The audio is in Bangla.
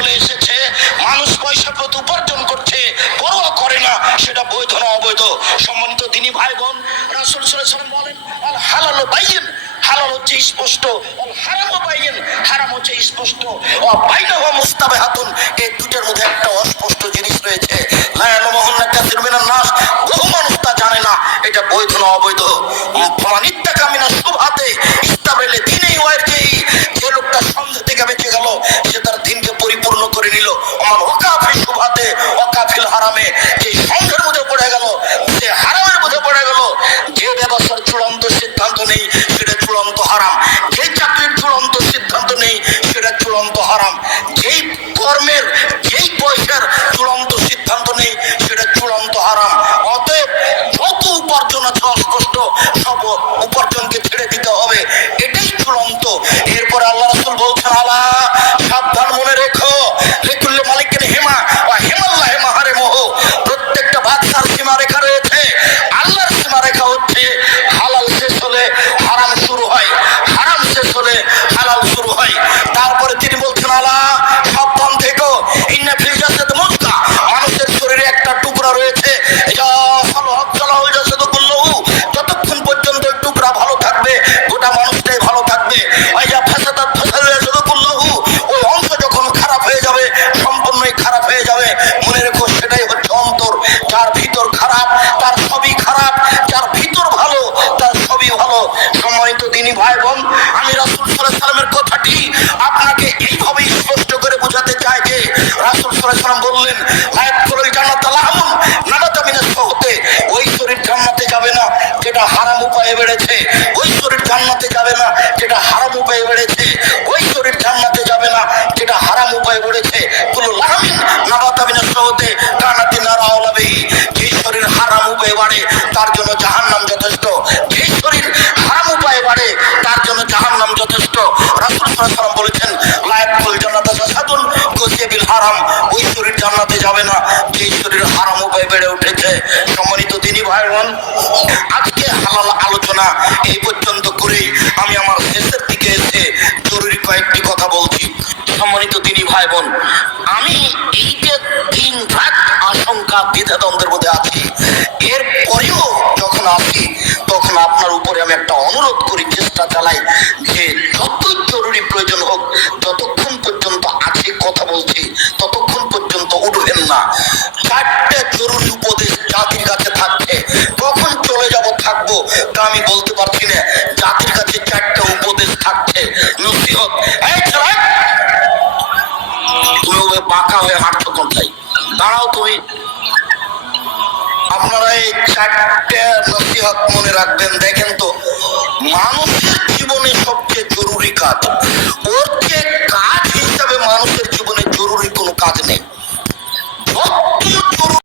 চলে এসেছে, মানুষ পয়সা প্রতি উপার্জন করছে, পরোয়া করে না সেটা বৈধ না অবৈধ। সম্মানিত দিনী ভাই বোন, রাসূল সাল্লাল্লাহু আলাইহি ওয়াসাল্লাম বলেন আল হালালু বাইয়িন, হালাল হচ্ছে স্পষ্ট, আল হারামু বাইয়িন, হারাম হচ্ছে স্পষ্ট, ওয়া বাইনাহুমা মুস্তাবিহাতুন, এই দুটোর মধ্যে একটা অস্পষ্ট জিনিস রয়েছে। লা ইয়ালামুহুন্না কাসীরুম মিনান নাস, বহু মানুষ তা জানে না এটা বৈধ না অবৈধ। ফামানিত্তাকা মিনাশ শুবহাতি ইস্তাবরাল দীনিহি ওয়া ইরজিহি, যে লোকটা সন্দেহ থেকে বেঁচে গেল সে তার দ্বীনকে পরিপূর্ণ করে নিল। ওমান ওয়াকা ফি শুবহাতি ওয়াকা ফিল হারামে, যে সন্দেহের মধ্যে পড়ে গেল সে হারামের মধ্যে পড়ে গেল। যে ব্যবসার চূড়ান্ত সিদ্ধান্ত নেই সেটা চূড়ান্ত হারাম, যে চাকরির চূড়ান্ত সিদ্ধান্ত নেই সেটা চূড়ান্ত হারাম, যেই কর্মের যেই পয়সার চূড়ান্ত সিদ্ধান্ত নেই সেটা চূড়ান্ত হারাম। অতএব যত উপার্জন আছে অস্পষ্ট সব উপার্জনকে ছেড়ে দিতে হবে, এটাই চূড়ান্ত। এরপরে আল্লাহ রাসূল বলছেন আলা সাবধান, মনে রেখো লিকুল্লি মালিকিন হিমা ওয়া হিমাল্লাহি মাহারিমুহ, প্রত্যেকটা বাদশার সীমারেখা রয়েছে। আল্লাহর সীমারেখা হচ্ছে হালাল শেষ হলে হারাম শুরু হয়, হারাম শেষ হলে হালাল শুরু হয়। তারপরে তিনি বলছেন আলা সাবধান থেকো, ইন্না ফিল জাসাদি মুদগা, মানুষের শরীরে একটা টুকরা রয়েছে, যতক্ষণ পর্যন্ত টুকরা ভালো থাকবে গোটা মানুষটাই ভালো থাকবে। ওই অংশ যখন খারাপ হয়ে যাবে সম্পূর্ণই খারাপ হয়ে যাবে। মনে রেখো সেটাই হচ্ছে অন্তর, যার ভিতর খারাপ তার সবই খারাপ, যার ভিতর ভালো তার সবই ভালো। সম্মানিত দিনী ভাই বোন, আমি রাসূল সাল্লাল্লাহু আলাইহি ওয়াসাল্লামের কথাটি আপনাকে এইভাবে স্পষ্ট করে বোঝাতে চাই যে রাসূল সাল্লাল্লাহু আলাইহি ওয়াসাল্লাম বললেন লায়াদখুলুল জান্নাতা লাহমুন নাবাতা মিনাস সুহতি, ওই শরীর জান্নাতে যাবে না যেটা হারাম উপায়ে বেড়েছে, ওই শরীর জান্নাতে যাবে না যেটা হারাম উপায়ে বেড়েছে, ওই শরীর জান্নাতে যাবে না যেটা হারাম উপায়ে বেড়েছে। কুল্লু লাহমিন নাবাতা মিনাস সুহতি কানাতি নারা আওলা বিহি, যেই শরীর হারাম উপায়ে বাড়ে তার জন্য জাহান্নাম যথেষ্ট, যেই শরীর হারাম উপায়ে বাড়ে তার জন্য জাহান্নাম যথেষ্ট। রাসূল সাল্লাল্লাহু আলাইহি ওয়াসাল্লাম বলেছেন লায়াদখুলুল জান্নাতা জাসাদুন গুযিয়া বিল হারাম, ওই শরীর জান্নাতে যাবে না যেই শরীর হারাম উপায়ে বেড়ে উঠেছে। সম্মানিত দিনী ভাই বোন, আজকে হালাল আলোচনা এই পর্যন্ত করে আমি আমার শেষের দিকে এসে জরুরি কয়েকটি কথা বলছি। সম্মানিত দিনী ভাই বোন, আমি এই যে দিন রাত আশঙ্কা দ্বিধাদ্বন্দ্বের মধ্যে আছি, এর পরেও যখন আসি তখন আপনার উপরে আমি একটা অনুরোধ করি, চেষ্টা চালাই যে যতই জরুরি প্রয়োজন হোক, যতক্ষণ পর্যন্ত আছে কথা বলছি ততক্ষণ পর্যন্ত উঠবেন না। চারটে জরুরি উপদেশ জাতির কাছে থাকছে, কখন চলে যাব থাকবো তা আমি বলতে পারছি না। জাতির কাছে চারটে উপদেশ থাকছে, নসিহত। এই ছেলে, তুমি ওই বাঁকা হয়ে হাঁটছো কোথায়? দাঁড়াও তুমি। আপনারা এই চারটে নসিহত মনে রাখবেন। দেখেন তো, মানুষের জীবনে সবচেয়ে জরুরি কাজ, ওর